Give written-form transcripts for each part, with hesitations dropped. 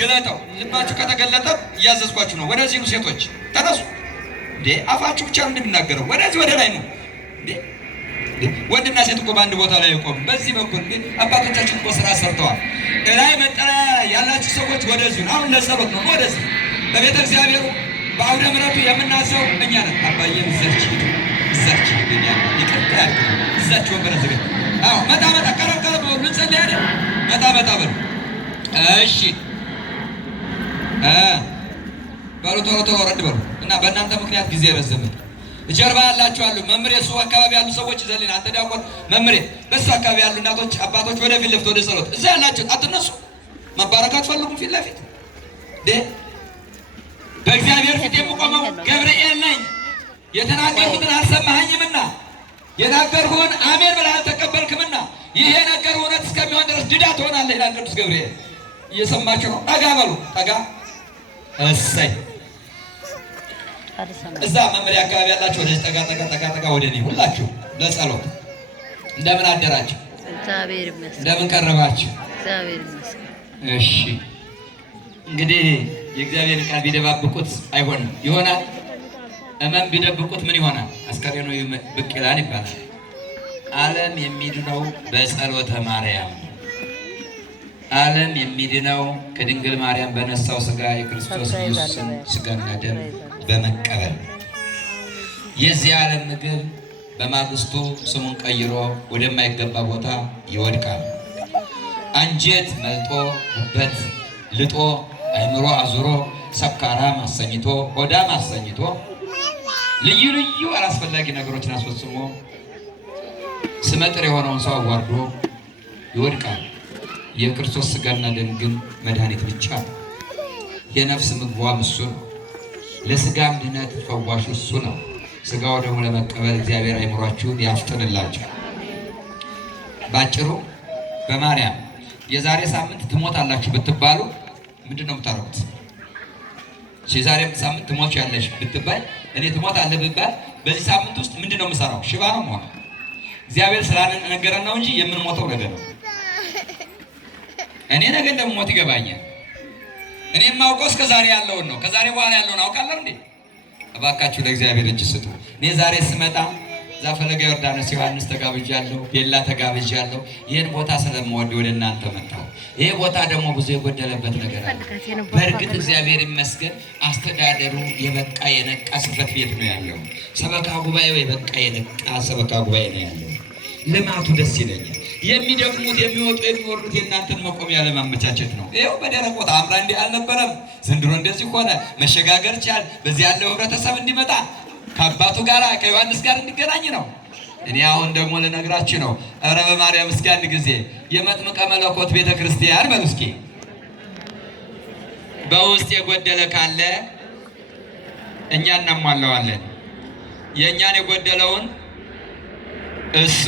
ግለጠው። ልባችሁ ከተገለጠ እያዘዝኳችሁ ነው። ወደዚህ ነው ሴቶች ተነሱ። እንዴ አፋችሁ ብቻ እንደሚናገረው ወደዚህ ወደ ላይ ነው እንዴ? ወንድና ሴት እኮ በአንድ ቦታ ላይ ቆም። በዚህ በኩል አባቶቻችን እኮ ስራ ሰርተዋል። ላይ መጠሪያ ያላችሁ ሰዎች ወደዚህ ነው። አሁን ለጸሎት ነው ወደዚህ በቤተ እግዚአብሔሩ በአውደ ምሕረቱ የምናዘው እኛ ነን። አባዬን ዘርች ይገኛል ይቀጥላል። እዛችሁ ወንበር ዘገ አዎ መጣ ቀረብ ብሎ እንጸልይ አይደል? መጣ በሉ። እሺ በሉ ቶሎ ወረድ በሉ እና በእናንተ ምክንያት ጊዜ ረዘመ። ጀርባ ያላችሁ አሉ መምሬ እሱ አካባቢ ያሉ ሰዎች ዘልን አንተ ዲያቆን መምሬ በሱ አካባቢ ያሉ እናቶች አባቶች ወደፊት ለፍቶ ወደ ጸሎት እዛ ያላችሁ አትነሱ። መባረካት ፈልጉ ፊት ለፊት በእግዚአብሔር ፊት የምቆመው ገብርኤል ነኝ። የተናገርኩትን አልሰማኸኝምና የናገርኩህን አሜን ብለህ አልተቀበልክምና ይሄ ነገር እውነት እስከሚሆን ድረስ ድዳ ትሆናለህ ይላል ቅዱስ ገብርኤል። እየሰማችሁ ነው? ጠጋ በሉ ጠጋ። እሰይ እዛ መምሪያ አካባቢ ያላችሁ ወደ ጠጋ ወደ እኔ ሁላችሁ ለጸሎት እንደምን አደራችሁ? እግዚአብሔር ይመስገን። እንደምን ቀረባችሁ? እግዚአብሔር ይመስገን። እሺ እንግዲህ የእግዚአብሔር ቃል ቢደባብቁት አይሆንም ይሆናል። እመም ቢደብቁት ምን ይሆናል? አስከሬኑ ብቅ ይላል ይባላል። ዓለም የሚድነው በጸሎተ ማርያም፣ ዓለም የሚድነው ከድንግል ማርያም በነሳው ስጋ የክርስቶስ ኢየሱስን ስጋና ደም በመቀበል የዚህ ዓለም ምግብ በማግስቱ ስሙን ቀይሮ ወደማይገባ ቦታ ይወድቃል። አንጀት መልጦ ጉበት ልጦ አይምሮ አዙሮ ሰካራም አሰኝቶ ሆዳም አሰኝቶ ልዩ አላስፈላጊ ነገሮችን አስፈጽሞ ስመጥር የሆነውን ሰው አዋርዶ ይወድቃል። የክርስቶስ ስጋና ደም ግን መድኃኒት ብቻ ነው። የነፍስ ምግቧም እሱ ነው። ለስጋም ድነት ፈዋሹ እሱ ነው። ስጋው ደግሞ ለመቀበል እግዚአብሔር አይምሯችሁን ያፍጥንላችሁ። ባጭሩ በማርያም የዛሬ ሳምንት ትሞታላችሁ ብትባሉ ምንድን ነው የምታረጉት? የዛሬ ሳምንት ትሞች ያለሽ ብትባል እኔ ትሞታለህ ብባል በዚህ ሳምንት ውስጥ ምንድን ነው የምሰራው? ሽባ ነው የምሆነው። እግዚአብሔር ስላልነገረን ነው እንጂ የምንሞተው ነገር ነው። እኔ ነገ እንደምሞት ይገባኛል። እኔ የማውቀው እስከ ዛሬ ያለውን ነው። ከዛሬ በኋላ ያለውን አውቃለሁ እንዴ? እባካችሁ ለእግዚአብሔር እጅ ስጡ። እኔ ዛሬ ስመጣ እዛ ፈለገ ዮርዳኖስ ዮሐንስ ተጋብዣለሁ፣ ቤላ ተጋብዣለሁ። ይህን ቦታ ስለምወድ ወደ እናንተ መጣሁ። ይሄ ቦታ ደግሞ ብዙ የጎደለበት ነገር አለ። በእርግጥ እግዚአብሔር ይመስገን አስተዳደሩ የበቃ የነቃ ጽሕፈት ቤት ነው ያለው። ሰበካ ጉባኤው የበቃ የነቃ ሰበካ ጉባኤ ነው ያለው። ልማቱ ደስ ይለኛል። የሚደክሙት የሚወጡ የሚወርዱት የእናንተን መቆሚያ ለማመቻቸት ነው። ይኸው በደረቅ ቦታ አምራ እንዲህ አልነበረም። ዘንድሮ እንደዚህ ሆነ። መሸጋገር ቻል። በዚህ ያለው ህብረተሰብ እንዲመጣ ከአባቱ ጋር ከዮሐንስ ጋር እንዲገናኝ ነው። እኔ አሁን ደግሞ ልነግራችሁ ነው። ኧረ በማርያም እስኪ አንድ ጊዜ የመጥምቀ መለኮት ቤተ ክርስቲያን በሉ እስኪ። በውስጥ የጎደለ ካለ እኛ እናሟላዋለን። የእኛን የጎደለውን እሱ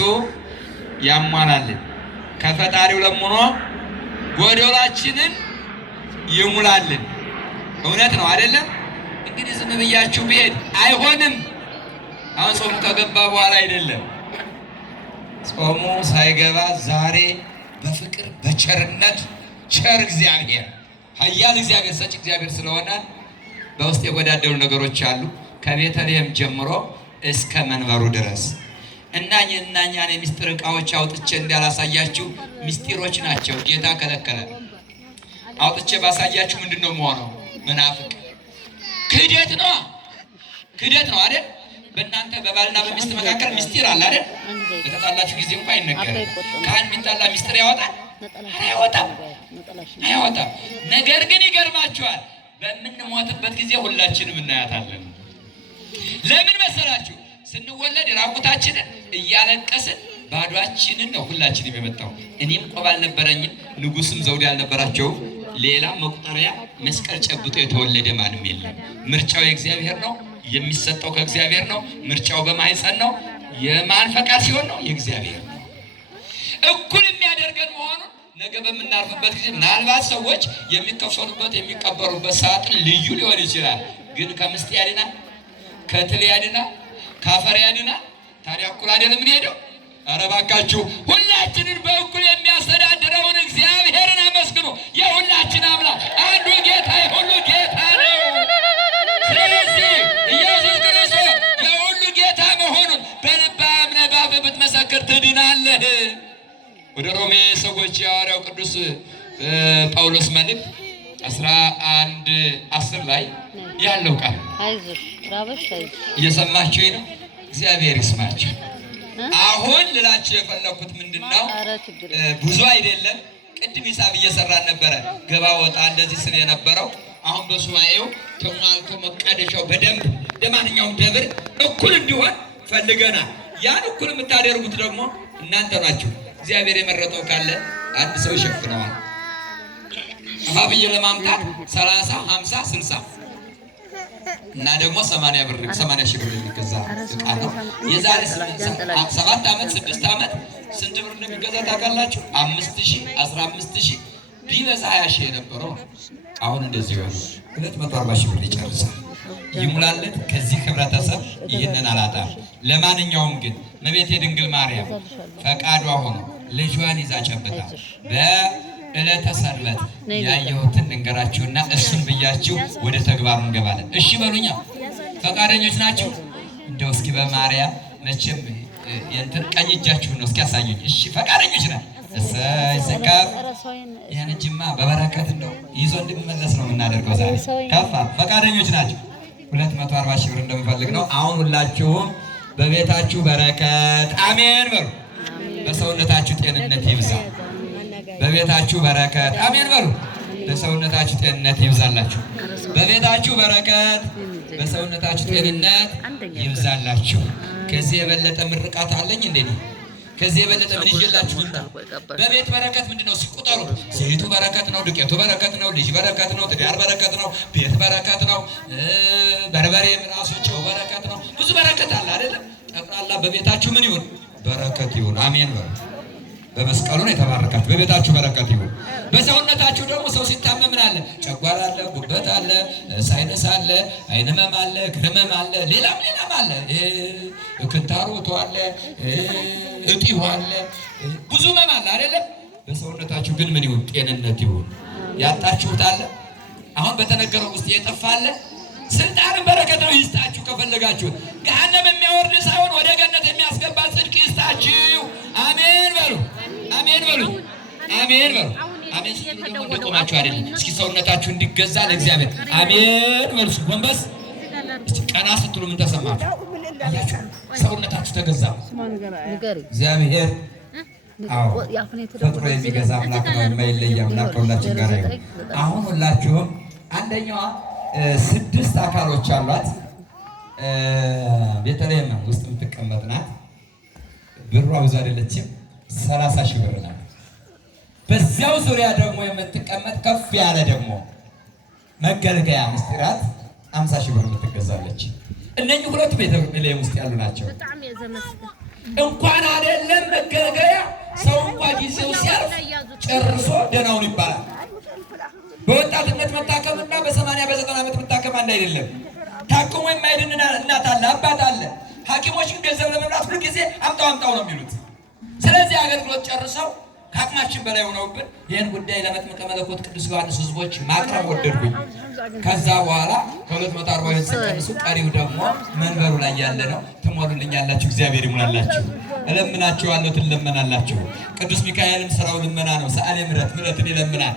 ያሟላልን። ከፈጣሪው ለምኖ ጎደላችንን ይሙላልን። እውነት ነው አይደለም? እንግዲህ ዝም ብያችሁ ብሄድ አይሆንም። አሁን ጾሙ ከገባ በኋላ አይደለም። ጾሙ ሳይገባ ዛሬ በፍቅር በቸርነት ቸር እግዚአብሔር ኃያል እግዚአብሔር ሰጭ እግዚአብሔር ስለሆነ በውስጥ የጎዳደሉ ነገሮች አሉ። ከቤተልሔም ጀምሮ እስከ መንበሩ ድረስ እናኛን የሚስጥር ዕቃዎች አውጥቼ እንዳላሳያችሁ ምስጢሮች ናቸው። ጌታ ከለከለ። አውጥቼ ባሳያችሁ ምንድን ነው የምሆነው? መናፍቅ ክህደት ነው አይደል? በእናንተ በባልና በሚስት መካከል ምስጢር አለ አይደል? በተጣላችሁ ጊዜ እንኳን አይነገርም። ካህን የሚጣላ ምስጢር ያወጣል? አያወጣም። ነገር ግን ይገርማችኋል፣ በምንሞትበት ጊዜ ሁላችንም እናያታለን። ለምን መሰላችሁ? ስንወለድ ራቁታችንን እያለቀስን ባዷችንን ነው ሁላችንም የመጣው። እኔም ቆብ አልነበረኝም፣ ንጉስም ዘውድ ያልነበራቸውም፣ ሌላ መቁጠሪያ መስቀል ጨብጦ የተወለደ ማንም የለም። ምርጫው የእግዚአብሔር ነው። የሚሰጠው ከእግዚአብሔር ነው። ምርጫው በማይጸን ነው። የማን ፈቃድ ሲሆን ነው? የእግዚአብሔር ነው። እኩል የሚያደርገን መሆኑን ነገ በምናርፍበት ጊዜ ምናልባት ሰዎች የሚከፈሉበት የሚቀበሩበት ሰዓትን ልዩ ሊሆን ይችላል። ግን ከምስጥ ያድናል? ከትል ያድናል? ካፈር ያድናል? ታዲያ እኩል አይደለም የምንሄደው? ኧረ እባካችሁ ሁላችንን በእኩል የሚያስተዳድረውን እግዚአብሔርን አመስግኑ። የሁላችን አምላክ አንዱ ሰዎች የሐዋርያው ቅዱስ ጳውሎስ መልእክት 11:10 ላይ ያለው ቃል አይዞሽ ራበሽ አይዞሽ እየሰማችሁ ነው። እግዚአብሔር ይስማችሁ። አሁን ልላችሁ የፈለኩት ምንድነው? ብዙ አይደለም። ቅድም ሂሳብ እየሰራን ነበረ። ገባ ወጣ እንደዚህ ስለ የነበረው አሁን በሱባኤው ተሟልቶ መቃደሻው በደንብ ለማንኛውም ደብር እኩል እንዲሆን ፈልገናል። ያን እኩል የምታደርጉት ደግሞ እናንተ ናችሁ። እግዚአብሔር የመረጠው ካለ አንድ ሰው ይሸፍነዋል። አባብዬ ለማምጣት 30፣ 50፣ 60 እና ደግሞ 80 ሺህ ብር የሚገዛ ዕቃ ነው። የዛሬ 7 ዓመት 6 ዓመት ስንት ብር እንደሚገዛ ታውቃላችሁ? 5,000፣ 15,000 ቢበዛ 20 ሺህ የነበረው አሁን እንደዚህ ይሆናል 240 ሺህ ብር ይጨርሳል። ይሙላለት። ከዚህ ህብረተሰብ ይህንን አላጣም። ለማንኛውም ግን እመቤቴ ድንግል ማርያም ፈቃዷ ሆኖ ልጇን ይዛ ጨብጣ በዕለተ ሰንበት ያየሁትን ልንገራችሁና እሱን ብያችሁ ወደ ተግባሩ እንገባለን። እሺ በሉኛ። ፈቃደኞች ናችሁ? እንደው እስኪ በማርያም መቼም የእንትን ቀኝ እጃችሁን ነው እስኪ ያሳዩኝ። እሺ ፈቃደኞች ናችሁ? እሰይ ስካብ ያን እጅማ በበረከት እንደው ይዞ እንድመለስ ነው የምናደርገው ዛሬ። ከፋ ፈቃደኞች ናችሁ? 240 ሺህ ብር እንደምፈልግ ነው። አሁን ሁላችሁም በቤታችሁ በረከት አሜን በሉ። በሰውነታችሁ ጤንነት ይብዛ። በቤታችሁ በረከት አሜን በሉ። በሰውነታችሁ ጤንነት ይብዛላችሁ። በቤታችሁ በረከት፣ በሰውነታችሁ ጤንነት ይብዛላችሁ። ከዚህ የበለጠ ምርቃት አለኝ እንዴ? ከዚህ የበለጠ ምን ይዤላችሁ ልምጣ? በቤት በረከት ምንድነው? ሲቆጠሩ ዘይቱ በረከት ነው፣ ዱቄቱ በረከት ነው፣ ልጅ በረከት ነው፣ ትዳር በረከት ነው፣ ቤት በረከት ነው፣ በርበሬ ራሱ ጨው በረከት ነው። ብዙ በረከት አለ አይደለም? ጠቅላላ በቤታችሁ ምን ይሁን? በረከት ይሁን። አሜን በሉ። በመስቀሉ ነው የተባረካችሁ። በቤታችሁ በረከት ይሁን። በሰውነታችሁ ደግሞ ሰው ሲታመም ምን አለ? ጨጓራ አለ፣ ጉበት አለ፣ ሳይነስ አለ፣ አይን ህመም አለ፣ እግር ህመም አለ፣ ሌላም አለ፣ ክንታሮቱ አለ፣ እጢው አለ፣ ብዙ ህመም አለ አይደለም? በሰውነታችሁ ግን ምን ይሁን? ጤንነት ይሁን። ያጣችሁት አለ? አሁን በተነገረው ውስጥ የጠፋ አለ? ስልጣንን በረከት ነው ይስጣችሁ። ከፈለጋችሁት ገሃነም የሚያወርድ ሳይሆን ወደ ገነት የሚያስገባ ጽድቅ ይስጣችሁ። አሜን በሉ። አሜን በሉ። አሜን በሉ። አሜን ስትሉ ደግሞ እንደቆማችሁ አይደለም። እስኪ ሰውነታችሁ እንዲገዛ ለእግዚአብሔር አሜን በሉ። ጎንበስ ቀና ስትሉ ምን ተሰማችሁ? አያችሁ ሰውነታችሁ ተገዛ። እግዚአብሔር ፈጥሮ የሚገዛ አምላክ ነው። የማይለይ አምላክ ከሁላችን ጋር ይሁን። አሁን ሁላችሁም አንደኛዋ 6 አካሎች አሏት። ቤተልሔም ውስጥ የምትቀመጥ ናት። ብሯ ብዙ አይደለችም፣ 30 ሺህ ብር ናት። በዚያው ዙሪያ ደግሞ የምትቀመጥ ከፍ ያለ ደግሞ መገልገያ ምስጢራት 50 ሺህ ብር የምትገዛለች። እነኚህ ሁለቱ ቤተልሔም ውስጥ ያሉ ናቸው። እንኳን አይደለም መገልገያ ሰው እንኳን ጊዜው ሲያልፍ ጨርሶ ደህናውን ይባላል። በወጣትነት መታከምና በ80 በ90 ዓመት መታከም አንድ አይደለም። ታክሞ የማይድን እናት አለ፣ አባት አለ። ሐኪሞች ግን ገንዘብ ለመብላት ሁሉ ጊዜ አምጣው ነው የሚሉት። ስለዚህ አገልግሎት ጨርሰው ከአቅማችን በላይ ሆነውብን ይህን ጉዳይ ለመጥምቀ መለኮት ቅዱስ ዮሐንስ ሕዝቦች ማቅረብ ወደድኩኝ። ከዛ በኋላ ከ240 ሲቀንሱ ቀሪው ደግሞ መንበሩ ላይ ያለ ነው። ትሞሉልኛላችሁ። እግዚአብሔር ይሙላላችሁ። እለምናችኋለሁ፣ ትለመናላችሁ። ቅዱስ ሚካኤልም ስራው ልመና ነው። ሰአሌ ምሕረትን ይለምናል።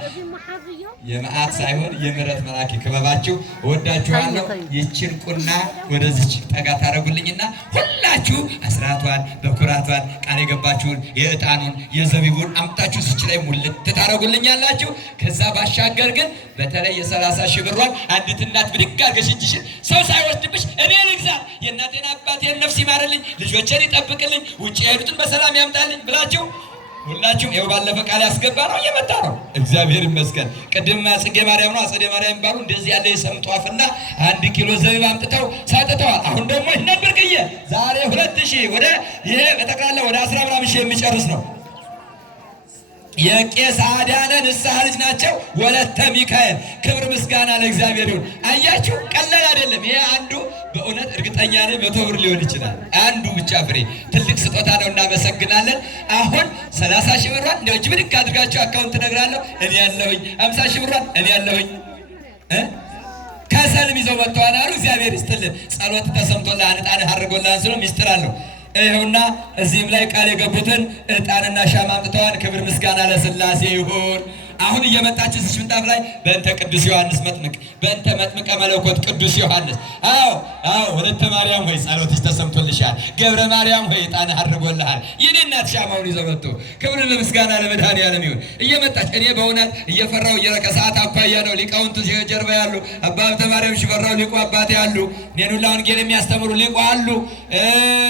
የመዓት ሳይሆን የምሕረት መልአክ ይክበባችሁ። እወዳችኋለሁ። ይችን ቁና ወደዚች ጠጋ ታደርጉልኝና ሁላችሁ አስራቷን በኩራቷን ቃል የገባችሁን የዕጣኑን የዘቢቡን አምጣችሁ እዚች ላይ ሙልት ታደርጉልኛላችሁ። ከዛ ባሻገር ግን በተለይ የ30 ሺህ ብሯን አንዲት እናት ብድግ አድርገሽ እጅሽን ሰው ሳይወስድብሽ እኔ ልግዛ፣ የእናቴን አባቴን ነፍስ ይማርልኝ፣ ልጆቼን ይጠብቅልኝ፣ ውጭ የሄዱትን በሰላም ያምጣልኝ ብላችሁ ሁላችሁም ይኸው ባለፈ ቃል ያስገባ ነው እየመጣ ነው። እግዚአብሔር ይመስገን። ቅድም ጽጌ ማርያም ነው አጸደ ማርያም የሚባሉ እንደዚህ ያለ የሰምጧፍና 1 ኪሎ ዘቢብ አምጥተው ሰጥተዋል። አሁን ደግሞ ይህንን ብርቅዬ ዛሬ 2000 ወደ ይሄ በጠቅላላ ወደ 10 ሺህ የሚጨርስ ነው። የቄስ አዳነ ንስሐ ልጅ ናቸው። ወለተ ሚካኤል ክብር ምስጋና ለእግዚአብሔር ይሁን። አያችሁ ቀላል አይደለም። ይሄ አንዱ በእውነት እርግጠኛ ነኝ 100 ብር ሊሆን ይችላል። አንዱ ብቻ ፍሬ ትልቅ ስጦታ ነው። እናመሰግናለን። አሁን 30 ሺህ ብሯን እንደው እጅ ብድግ አድርጋችሁ አካውንት እነግራለሁ። እኔ ያለሁኝ 50 ሺህ ብሯን እኔ ያለሁኝ ከሰልም ይዘው መጥተዋል አሉ። እግዚአብሔር ይስጥልን። ጸሎት ተሰምቶልህ ዕጣንህ አድርጎልህ አንስሎ ሚስጥር አለው። ይኸውና እዚህም ላይ ቃል የገቡትን ዕጣንና ሻማ አምጥተዋል። ክብር ምስጋና ለሥላሴ ይሁን። አሁን እየመጣች እዚህ ምንጣፍ ላይ በእንተ ቅዱስ ዮሐንስ መጥምቅ፣ በእንተ መጥምቀ መለኮት ቅዱስ ዮሐንስ። አዎ ወለተ ማርያም ሆይ ጸሎትሽ ተሰምቶልሻል። ገብረ ማርያም ሆይ ዕጣን አድርጎልሃል። የኔ እናት ሻማውን ይዘው መጡ። ክብር ለምስጋና ለመድኃኔዓለም ይሁን። እየመጣች እኔ በእውነት እየፈራው ከሰዓት አኳያ ነው። ሊቃውንቱ ጀርባ ያሉ አባ ሀብተ ማርያም ሽፈራው ሊቁ አባቴ አሉ። እኔን ሁላ ወንጌል የሚያስተምሩ ሊቁ አሉ።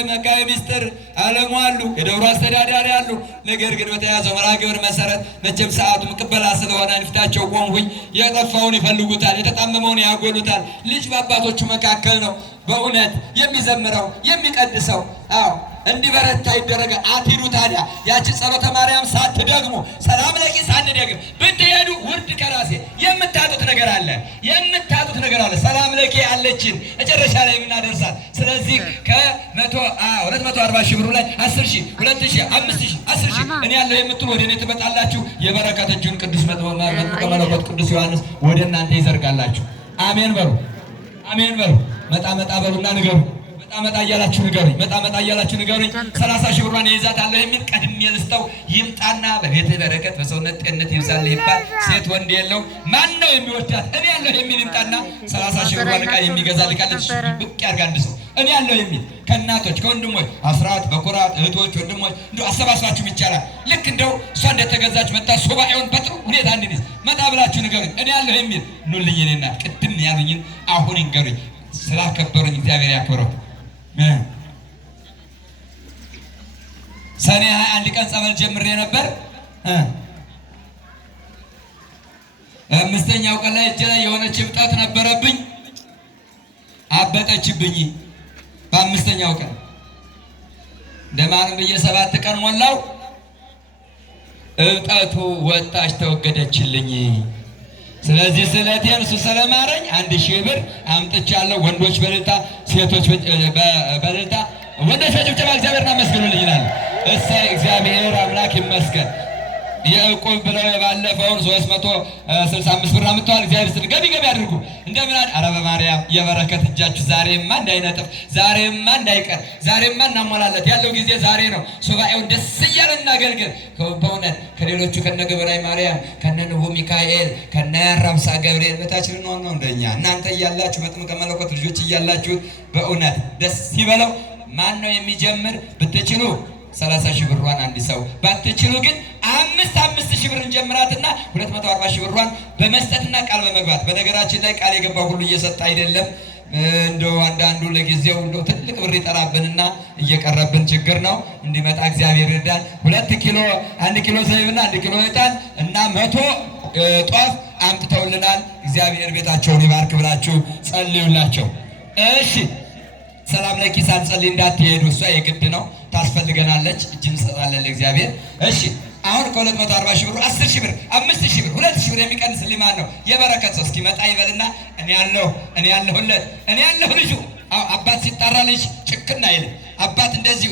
መጋቤ ምስጢር አለሙ አሉ። የደብሩ አስተዳዳሪ አሉ። ነገር ግን በተያዘው መርሐ ግብር መሰረት መቼም ሰዓቱ ቅበላ ስለሆነ ፊታቸው ቆምሁኝ። የጠፋውን ይፈልጉታል፣ የተጣመመውን ያጎሉታል። ልጅ በአባቶቹ መካከል ነው በእውነት የሚዘምረው የሚቀድሰው። አዎ እንዲበረታ ይደረጋል። አትሂዱ ታዲያ ያቺ ጸሎተ ማርያም ሳትደግሙ ሰላም ለኪ ሳንደግም ብትሄዱ ውርድ ከራሴ የምታጡት ነገር አለ፣ የምታጡት ነገር አለ። ሰላም ለኪ አለችን መጨረሻ ላይ የምናደርሳት። ስለዚህ ከ240 ሺህ ብሩ ላይ 10 ሺህ 2 ሺህ 5 ሺህ 10 ሺህ እኔ ያለው የምትሉ ወደ እኔ ትመጣላችሁ። የበረከት እጁን ቅዱስ መጥምቀ መለኮት ቅዱስ ዮሐንስ ወደ እናንተ ይዘርጋላችሁ። አሜን በሉ፣ አሜን በሉ። መጣ በሉና ንገሩ። መጣ እያላችሁ ንገሩኝ። መጣ እያላችሁ ንገሩኝ። 30 ሺህ ብሯን ይይዛታለሁ የሚል ቀድሜ ልስጠው ይምጣና በቤተ በረከት በሰውነት ጤንነት ይብዛል ይባል። ሴት ወንድ የለው ማን ነው የሚወዳት? እኔ ያለሁ የሚል ይምጣና 30 ሺህ ብሯን ዕቃ የሚገዛ ልቃለች ብቅ ያርጋ አንድ ሰው እኔ ያለሁ የሚል ከእናቶች ከወንድሞች አስራት በኩራት እህቶች ወንድሞች እንደው አሰባስባችሁም ይቻላል። ልክ እንደው እሷ እንደተገዛች መጣ ሱባኤውን በጥሩ ሁኔታ እንድንይዝ መጣ ብላችሁ ንገሩኝ። እኔ ያለሁ የሚል ኑልኝ። እኔና ቅድም ያሉኝን አሁን ይንገሩኝ። ስላከበሩኝ እግዚአብሔር ያክብረው። ሰኔ 21 ቀን ጸበል ጀምሬ ነበር። 5ኛው ቀን ላይ እጄ ላይ የሆነች እብጠት ነበረብኝ፣ አበጠችብኝ። በ5ኛው ቀን ለማንም ብዬ 7 ቀን ሞላው፣ እብጠቱ ወጣች፣ ተወገደችልኝ። ስለዚህ ስለቴን እሱ ስለማረኝ 1000 ብር አምጥቻለሁ። ወንዶች በእልልታ ሴቶች በእልልታ ወንዶች በጭብጨባ እግዚአብሔርን አመስግኑልኝ ይላል። እሰይ እግዚአብሔር አምላክ ይመስገን። የዕቁብ ብለው የባለፈውን 365 ብር አምጥተዋል። እግዚአብሔር ይስጥልኝ። ገቢ አድርጉ። እንደምን ኧረ በማርያም የበረከት እጃችሁ ዛሬማ እንዳይነጥፍ፣ ዛሬማ እንዳይቀር፣ ዛሬማ እናሟላለት። ያለው ጊዜ ዛሬ ነው። ሱባኤውን ደስ እያለን እናገልግል። በእውነት ከሌሎቹ ከነ ገብረአይ ማርያም ከነ ንቡ ሚካኤል ከነ ያራብሳ ገብርኤል በታች ልንሆን ነው እንደኛ። እናንተ እያላችሁ መጥምቀ መለኮት ልጆች እያላችሁት በእውነት ደስ ይበለው። ማን ነው የሚጀምር? ብትችሉ 30 ሺህ ብሯን አንድ ሰው፣ ባትችሉ ግን 5 ሺህ ብር እንጀምራትና 240 ሺህ ብሯን በመስጠትና ቃል በመግባት። በነገራችን ላይ ቃል የገባ ሁሉ እየሰጠ አይደለም። እንደው አንዳንዱ ለጊዜው እንደው ትልቅ ብር ይጠራብንና እየቀረብን ችግር ነው። እንዲመጣ እግዚአብሔር ይርዳን። 2 ኪሎ 1 ኪሎ ዘይብና 1 ኪሎ ዕጣን እና 100 ጧፍ አምጥተውልናል። እግዚአብሔር ቤታቸውን ይባርክ ብላችሁ ጸልዩላቸው። እሺ ሰላም ለኪ ሳንጸልይ እንዳትሄዱ። እሷ የግድ ነው ታስፈልገናለች። እጅ እንሰጣለን ለእግዚአብሔር። እሺ አሁን ከ240 ሺህ ብሩ 10 ሺህ ብር 5 ሺህ ብር 2 ሺህ ብር የሚቀንስልኝ ማን ነው? የበረከት ሰው እስኪ መጣ ይበልና እኔ ያለሁለት እኔ ያለሁ ልጁ። አባት ሲጣራ ልጅ ጭክና አይልም። አባት እንደዚህ